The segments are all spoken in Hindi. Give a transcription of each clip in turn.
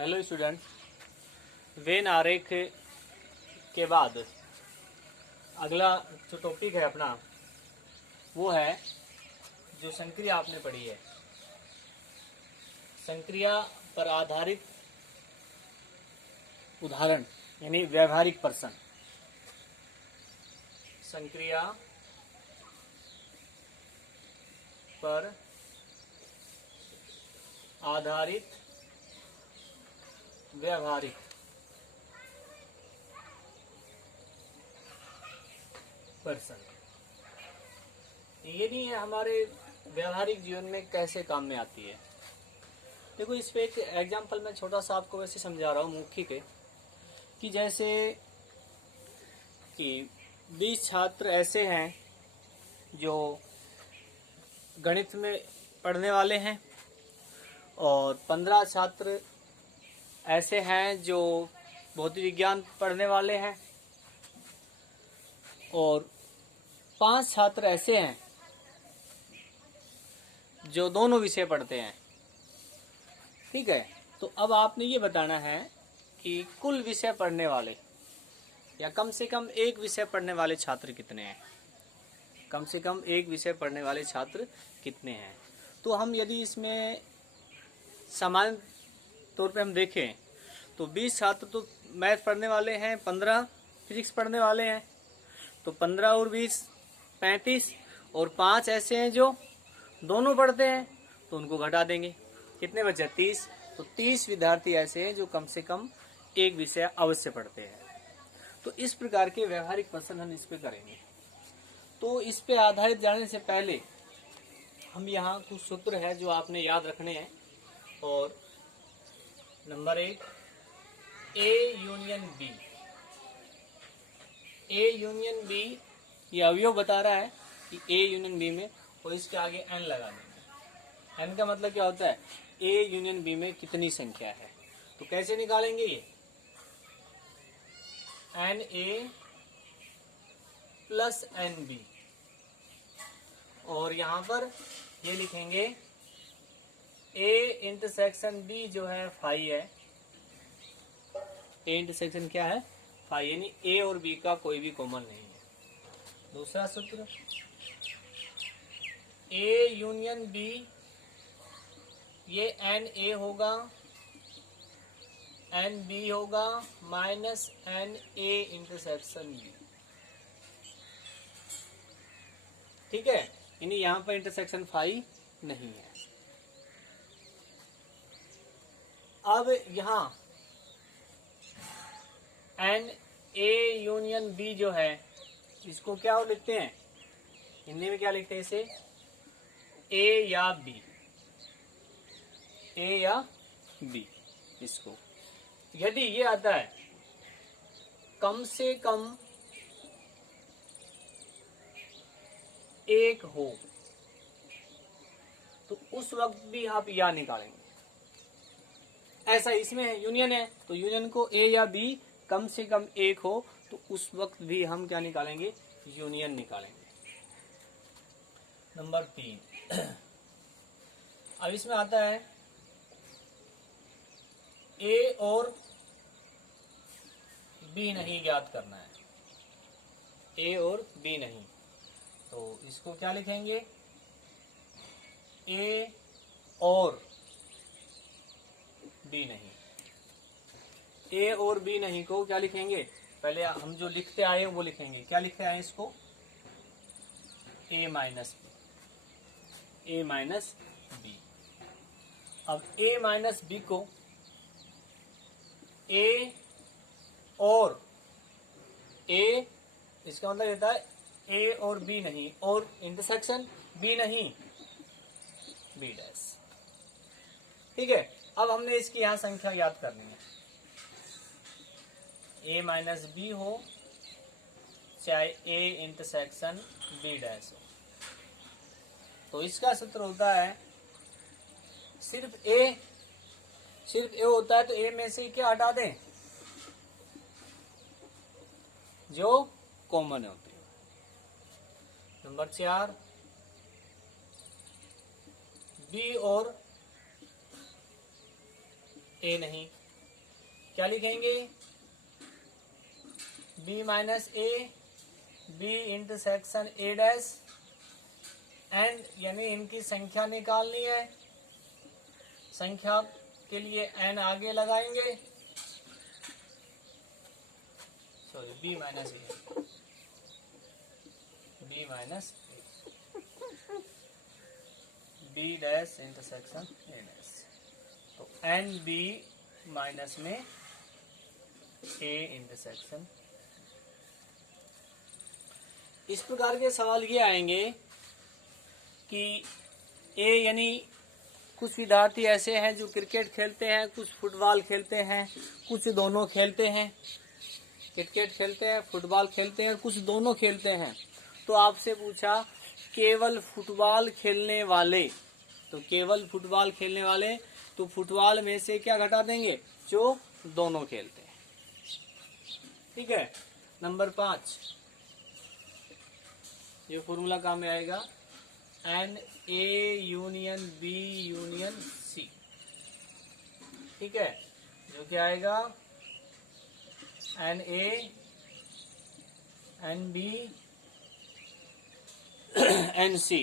हेलो स्टूडेंट, वेन आरेख के बाद अगला जो टॉपिक है अपना वो है जो संक्रिया आपने पढ़ी है, संक्रिया पर आधारित उदाहरण यानी व्यवहारिक प्रश्न। संक्रिया पर आधारित व्यवहारिक प्रश्न। ये नहीं है हमारे व्यवहारिक जीवन में कैसे काम में आती है। देखो, इस पे एक एग्जाम्पल मैं छोटा सा आपको वैसे समझा रहा हूँ मुख्य के, कि जैसे कि 20 छात्र ऐसे हैं जो गणित में पढ़ने वाले हैं और 15 छात्र ऐसे हैं जो भौतिक विज्ञान पढ़ने वाले हैं और 5 छात्र ऐसे हैं जो दोनों विषय पढ़ते हैं। ठीक है, तो अब आपने ये बताना है कि कुल विषय पढ़ने वाले या कम से कम एक विषय पढ़ने वाले छात्र कितने हैं। कम से कम एक विषय पढ़ने वाले छात्र कितने हैं। तो हम यदि इसमें सामान्य तौर पे हम देखें तो 20 छात्र तो मैथ पढ़ने वाले हैं, 15 फिजिक्स पढ़ने वाले हैं, तो 15 और 20 35 और 5 ऐसे हैं जो दोनों पढ़ते हैं, तो उनको घटा देंगे, कितने बचे 30। तो 30 विद्यार्थी ऐसे हैं जो कम से कम एक विषय अवश्य पढ़ते हैं। तो इस प्रकार के व्यवहारिक प्रश्न हम इस पे करेंगे। तो इस पे आधारित जाने से पहले हम यहाँ कुछ सूत्र है जो आपने याद रखने हैं। और number 1, A union B. A union B ये अवयव बता रहा है कि ए यूनियन बी में, और इसके आगे एन लगा देंगे। एन का मतलब क्या होता है, ए यूनियन बी में कितनी संख्या है। तो कैसे निकालेंगे ये, N A plus N B, और यहां पर ये लिखेंगे ए इंटरसेक्शन बी जो है फाई है। ए इंटरसेक्शन क्या है, फाई, यानी ए और बी का कोई भी कॉमन नहीं है। दूसरा सूत्र, ए यूनियन बी, ये एन ए होगा, एन बी होगा minus N A intersection B. ठीक है, यानी यहां पर इंटरसेक्शन फाई नहीं है। अब यहां एन ए यूनियन बी जो है, इसको क्या लिखते हैं हिंदी में, क्या लिखते हैं इसे, ए या बी, ए या बी। इसको यदि ये आता है कम से कम एक हो, तो उस वक्त भी आप या निकालेंगे। ऐसा इसमें है, यूनियन है, तो यूनियन को ए या बी कम से कम एक हो, तो उस वक्त भी हम क्या निकालेंगे, यूनियन निकालेंगे। नंबर 3, अब इसमें आता है ए और बी नहीं ज्ञात करना है, ए और बी नहीं, तो इसको क्या लिखेंगे, ए और बी नहीं। ए और बी नहीं को क्या लिखेंगे, पहले हम जो लिखते आए वो लिखेंगे। क्या लिखते आए इसको, ए माइनस बी, ए माइनस बी। अब ए माइनस बी को ए और ए, इसका मतलब रहता है ए और बी नहीं, और इंटरसेक्शन बी नहीं, बी डैश। ठीक है, अब हमने इसकी यहां संख्या याद करनी है। ए माइनस बी हो चाहे ए इंटरसेक्शन बी डैश हो, तो इसका सूत्र होता है सिर्फ ए होता है, तो ए में से क्या हटा दें, जो कॉमन होती है। नंबर 4, बी और ए नहीं, क्या लिखेंगे, B minus A, B intersection A dash and, यानी इनकी संख्या निकालनी है। संख्या के लिए एन आगे लगाएंगे, sorry B minus A, B minus B dash intersection A dash, तो एन बी माइनस में ए इंटरसेक्शन। इस प्रकार के सवाल ये आएंगे कि ए, यानी कुछ विद्यार्थी ऐसे हैं जो क्रिकेट खेलते हैं, कुछ फुटबॉल खेलते हैं, कुछ दोनों खेलते हैं, क्रिकेट खेलते हैं, फुटबॉल खेलते हैं, कुछ दोनों खेलते हैं। तो आपसे पूछा केवल फुटबॉल खेलने वाले, तो केवल फुटबॉल खेलने वाले, तो फुटबॉल में से क्या घटा देंगे, जो दोनों खेलते हैं। ठीक है। नंबर 5, ये फॉर्मूला काम में आएगा, N A union B union C. ठीक है, जो क्या आएगा, N A N B N C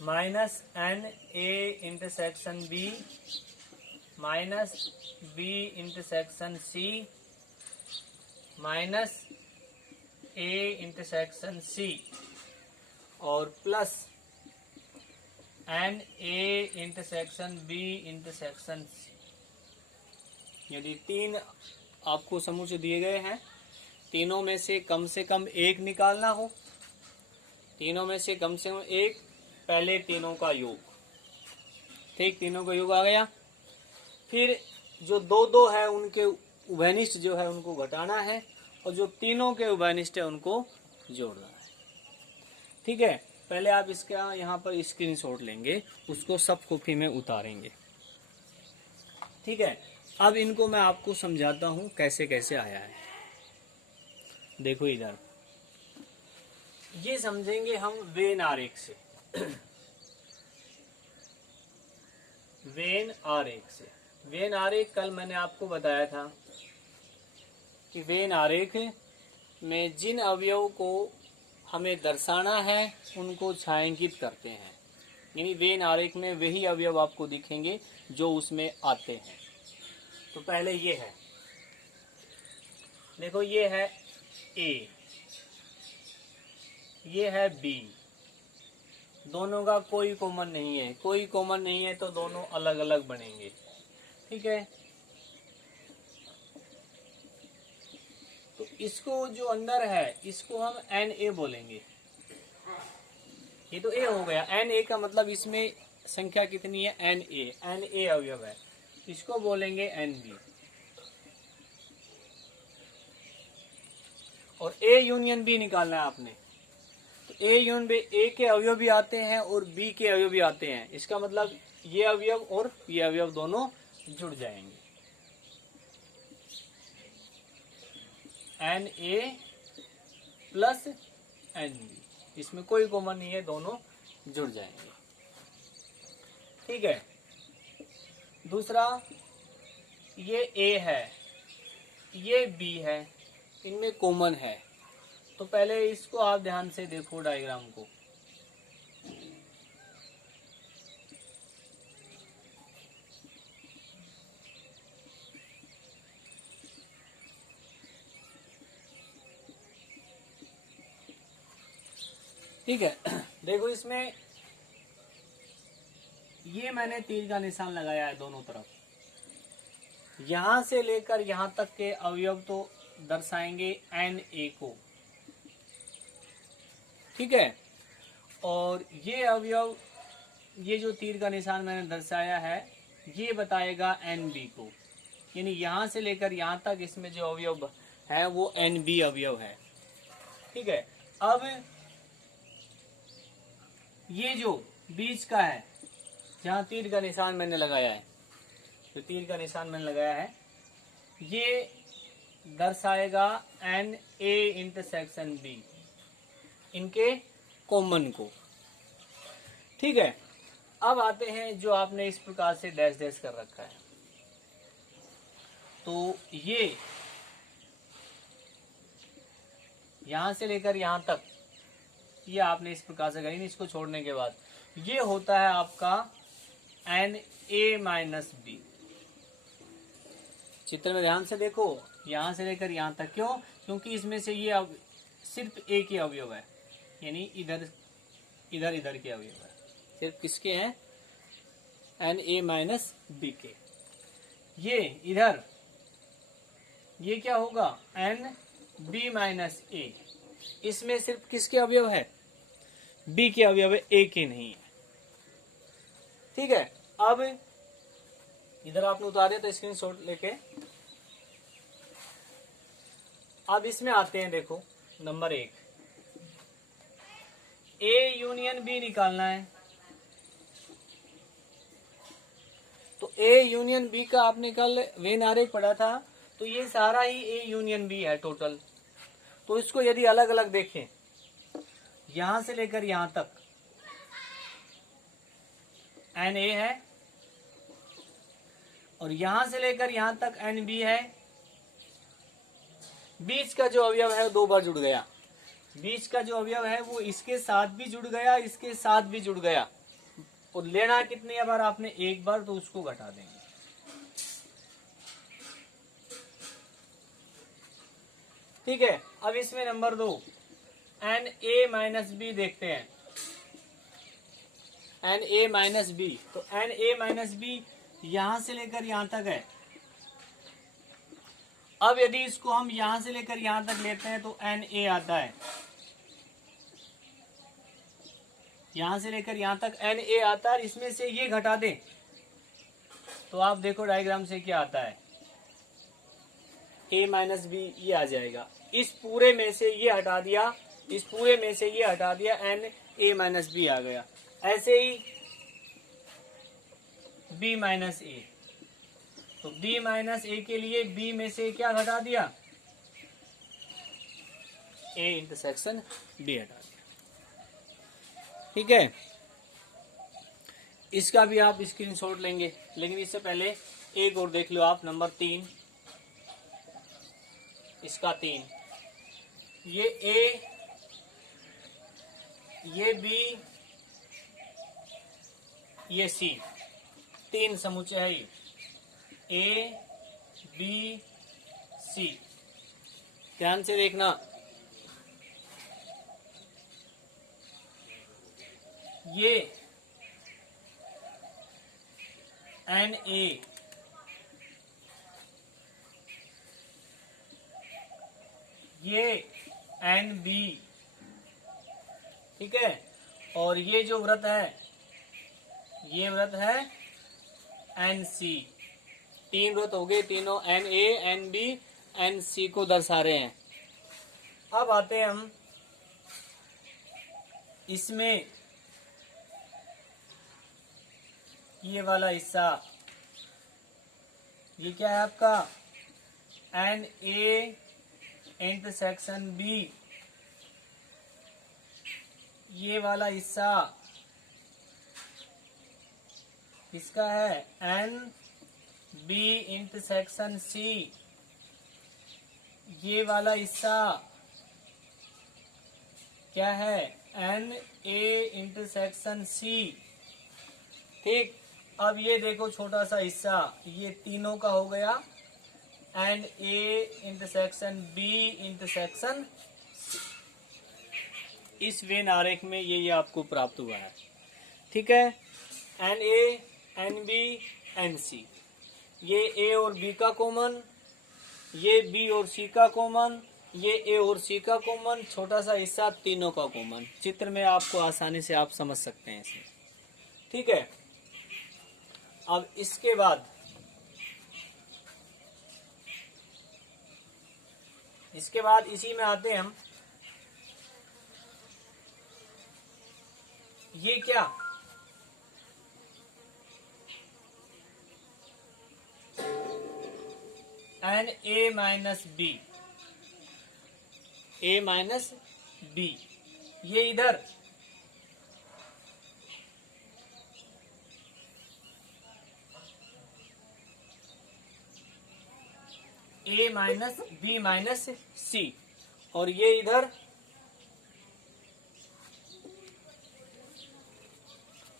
minus N A intersection B minus B intersection C minus A intersection C और plus N A intersection B intersection C. यदि 3 आपको समुच्चय दिए गए हैं, तीनों में से कम एक निकालना हो, तीनों में से कम एक, पहले तीनों का योग। ठीक, तीनों का योग आ गया। फिर जो 2-2 है उनके उभयनिष्ठ जो है उनको घटाना है, और जो तीनों के उभयनिष्ठ है उनको जोड़ना है। ठीक है, पहले आप इसका यहाँ पर स्क्रीनशॉट लेंगे, उसको सब कॉपी में उतारेंगे। ठीक है, अब इनको मैं आपको समझाता हूँ कैसे कैसे आया है। देखो इधर, ये समझेंगे हम वेन आरेख से। वेन आरेख से, वेन आरेख कल मैंने आपको बताया था कि वेन आरेख में जिन अवयव को हमें दर्शाना है उनको छायांकित करते हैं, यानी वेन आरेख में वही अवयव आपको दिखेंगे जो उसमें आते हैं। तो पहले ये है, देखो ये है ए, ये है बी, दोनों का कोई कॉमन नहीं है, कोई कॉमन नहीं है तो दोनों अलग अलग बनेंगे। ठीक है, तो इसको जो अंदर है इसको हम एन ए बोलेंगे। ये तो ए हो गया, एन ए का मतलब इसमें संख्या कितनी है, एन ए अवयव है, इसको बोलेंगे एन बी। और ए यूनियन बी निकालना है आपने, तो ए यूनियन बी, ए के अवयव भी आते हैं और बी के अवयव भी आते हैं, इसका मतलब ये अवयव और ये अवयव दोनों जुड़ जाएंगे। N A plus N B, इसमें कोई कॉमन नहीं है, दोनों जुड़ जाएंगे। ठीक है, दूसरा ये ए है, ये बी है, इनमें कॉमन है। तो पहले इसको आप ध्यान से देखो डायग्राम को। ठीक है, देखो इसमें ये मैंने तीर का निशान लगाया है दोनों तरफ, यहां से लेकर यहां तक के अवयव तो दर्शाएंगे एन ए को। ठीक है, और ये अवयव, ये जो तीर का निशान मैंने दर्शाया है ये बताएगा एन बी को, यानी यहां से लेकर यहां तक इसमें जो अवयव है वो एन बी अवयव है। ठीक है, अब ये जो बीच का है जहां तीर का निशान मैंने लगाया है, जो तीर का निशान मैंने लगाया है ये दर्शाएगा एन ए इंटरसेक्शन बी, इनके कॉमन को। ठीक है, अब आते हैं जो आपने इस प्रकार से डैश डैश कर रखा है, तो ये यहां से लेकर यहां तक ये आपने इस प्रकार से कही, इसको छोड़ने के बाद ये होता है आपका Na-B। चित्र में ध्यान से देखो, यहां से लेकर यहां तक, क्यों? क्योंकि इसमें से ये सिर्फ एक ही अवयव है, यानी इधर इधर इधर के अवयव है, सिर्फ किसके हैं? Na-B के। ये इधर ये क्या होगा? Nb-A। इसमें सिर्फ किसके अवयव है? B के अवयव है, A के नहीं है। ठीक है, अब इधर आपने उतारे तो स्क्रीनशॉट लेके अब इसमें आते हैं। देखो नंबर 1, A यूनियन B निकालना है। तो A यूनियन B का आपने कल वेन आरेख पढ़ा था, तो ये सारा ही A यूनियन B है टोटल। तो इसको यदि अलग अलग देखें, यहां से लेकर यहां तक Na है, और यहां से लेकर यहां तक Nb है। बीच का जो अवयव है 2 बार जुड़ गया। बीच का जो अवयव है वो इसके साथ भी जुड़ गया, इसके साथ भी जुड़ गया। और लेना कितने बार आपने? 1 बार, तो उसको घटा देंगे। ठीक है, अब इसमें नंबर 2 Na-B देखते हैं। Na-B, तो Na-B यहां से लेकर यहां तक है। अब यदि इसको हम यहां से लेकर यहां तक लेते हैं तो Na आता है। यहां से लेकर यहां तक Na आता है, इसमें से ये घटा दें तो आप देखो डायग्राम से क्या आता है, A-B ये आ जाएगा। इस पूरे में से ये हटा दिया, इस पूरे में से ये हटा दिया, Na-B आ गया। ऐसे ही B-A, तो B-A के लिए B में से क्या घटा दिया? A इंटरसेक्शन B हटा दिया। ठीक है, इसका भी आप स्क्रीनशॉट लेंगे, लेकिन इससे पहले एक और देख लो आप, नंबर 3, इसका 3, ये A, ये B, ये C, 3 समुच्चय है ये A-B-C। ध्यान से देखना, ये Na, ये Nb, ठीक है, और ये जो वृत्त है ये वृत्त है Nc। 3 वृत्त हो गए, तीनों Na, Nb, Nc को दर्शा रहे हैं। अब आते हैं हम इसमें, ये वाला हिस्सा, ये क्या है आपका? Na intersection B। ये वाला हिस्सा किसका है? Nb intersection C। ये वाला हिस्सा क्या है? Na intersection C। ठीक, अब ये देखो छोटा सा हिस्सा, ये तीनों का हो गया Na intersection B intersection C। इस वेन आरेख में ये आपको प्राप्त हुआ है। ठीक है, Na, Nb, Nc, ये A और B का कॉमन, ये B और C का कॉमन, ये A और C का कॉमन, छोटा सा हिस्सा तीनों का कॉमन। चित्र में आपको आसानी से आप समझ सकते हैं इसे। ठीक है, अब इसके बाद इसी में आते हैं हम, ये क्या? Na-B, A-B, ये इधर ए माइनस बी माइनस सी, और ये इधर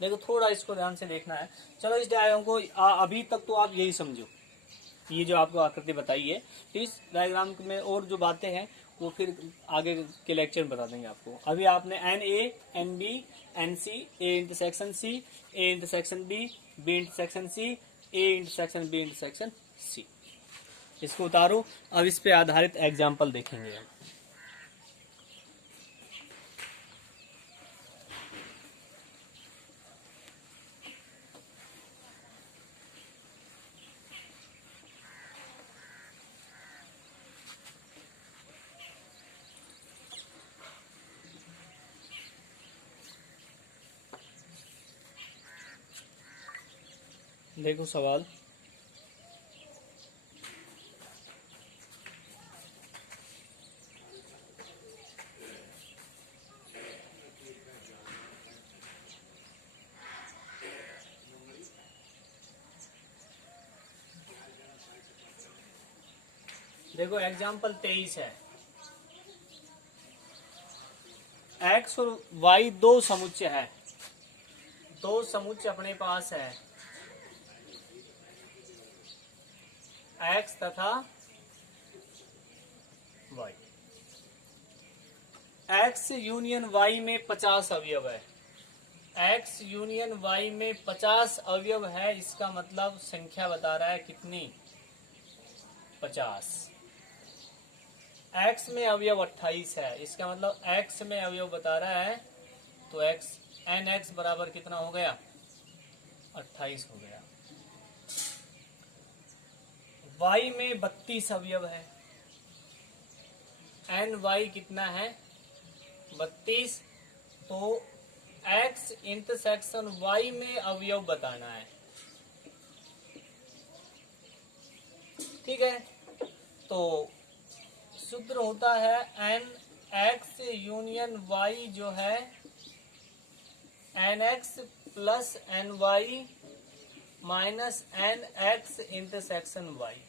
देखो, थोड़ा इसको ध्यान से देखना है। चलो इस डायग्राम को अभी तक तो आप यही समझो, ये जो आपको आकृति बताई है, तो इस डायग्राम में और जो बातें हैं वो फिर आगे के लेक्चर में बता देंगे आपको। अभी आपने n A, N B, N C, A intersection C, A intersection B, B intersection C, A intersection B intersection C, इसको उतारो। अब इस पे आधारित एग्जाम्पल देखेंगे हम। देखो सवाल, देखो एग्जाम्पल 23 है। एक्स और वाई दो समुच्चय है, दो समुच्चय अपने पास है, एक्स तथा वाई। एक्स यूनियन वाई में 50 अवयव है, एक्स यूनियन वाई में 50 अवयव है, इसका मतलब संख्या बता रहा है कितनी, 50। एक्स में अवयव 28 है, इसका मतलब एक्स में अवयव बता रहा है, तो एक्स एन एक्स बराबर कितना हो गया, 28 हो गया। वाई में 32 अवयव है, एन वाई कितना है, 32, तो एक्स इंटरसेक्शन वाई में अवयव बताना है, ठीक है। तो सूत्र होता है एन एक्स यूनियन वाई जो है n X plus n Y minus n X intersection Y.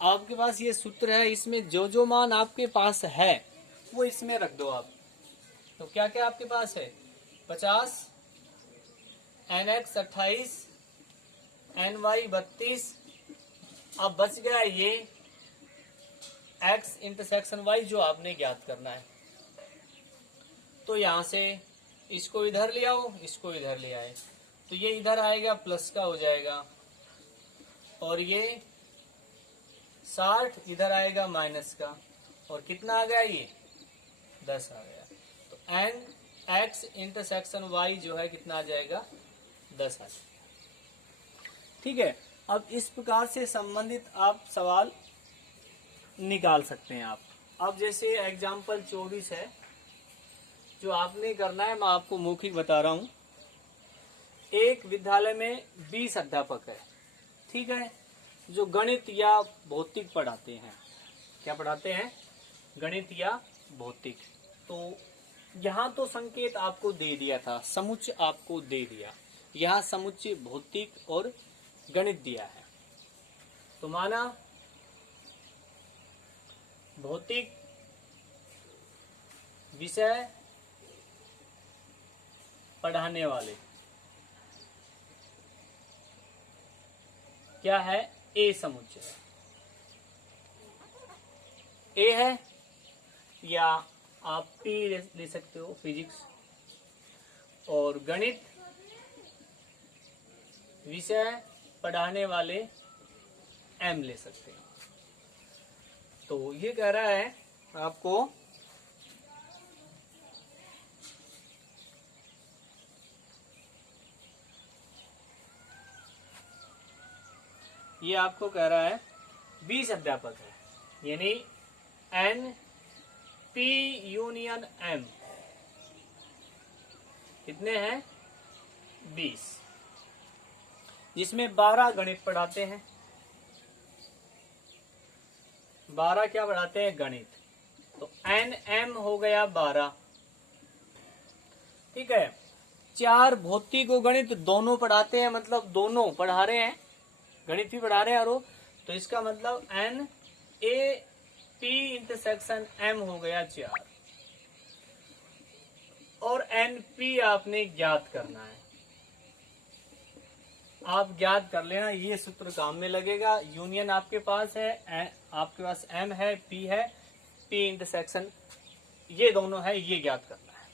आपके पास ये सूत्र है, इसमें जो जो मान आपके पास है वो इसमें रख दो आप। तो क्या क्या आपके पास है, 50, एन एक्स 28, एन वाई 32, अब बच गया ये एक्स इंटरसेक्शन वाई जो आपने ज्ञात करना है। तो यहां से इसको इधर ले आओ, इसको इधर ले आए, तो ये इधर आएगा प्लस का हो जाएगा, और ये 60 इधर आएगा माइनस का, और कितना आ गया, ये 10 आ गया। तो एन एक्स इंटरसेक्शन वाई जो है कितना आ जाएगा, 10 आ जाएगा, ठीक है। अब इस प्रकार से संबंधित आप सवाल निकाल सकते हैं आप। अब जैसे एग्जाम्पल 24 है, जो आपने करना है मैं आपको मौखिक बता रहा हूं। एक विद्यालय में 20 अध्यापक है, ठीक है, जो गणित या भौतिक पढ़ाते हैं। क्या पढ़ाते हैं, गणित या भौतिक। तो यहाँ तो संकेत आपको दे दिया था, समुच्चय आपको दे दिया, यहाँ समुच्चय भौतिक और गणित दिया है। तो माना भौतिक विषय पढ़ाने वाले क्या है, ए समुच्चय, ए है, या आप पी ले सकते हो फिजिक्स, और गणित विषय पढ़ाने वाले एम ले सकते हैं। तो ये कह रहा है आपको ये आपको कह रहा है 20 अध्यापक है, यानी एन पी यूनियन एम कितने हैं, 20, जिसमें 12 गणित पढ़ाते हैं, 12 क्या पढ़ाते हैं, गणित। तो एन एम हो गया 12, ठीक है। 4 भौतिक और गणित दोनों पढ़ाते हैं, मतलब दोनों पढ़ा रहे हैं, गणित भी पढ़ा रहे हैं और तो इसका मतलब n A P intersection M हो गया 4 और एन पी आपने ज्ञात करना है। आप ज्ञात कर लेना, ये सूत्र काम में लगेगा। यूनियन आपके पास है, आपके पास एम है, पी है, पी इंटरसेक्शन ये दोनों है, ये ज्ञात करना है।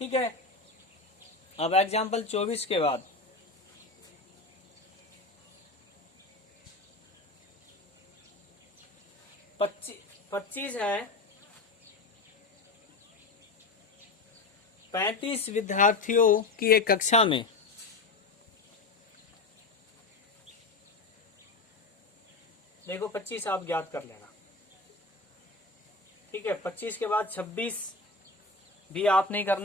ठीक है। अब एग्जाम्पल 24 के बाद 25 है। 35 विद्यार्थियों की एक कक्षा में देखो 25 आप ज्ञात कर लेना। ठीक है। 25 के बाद 26 भी आप नहीं करना।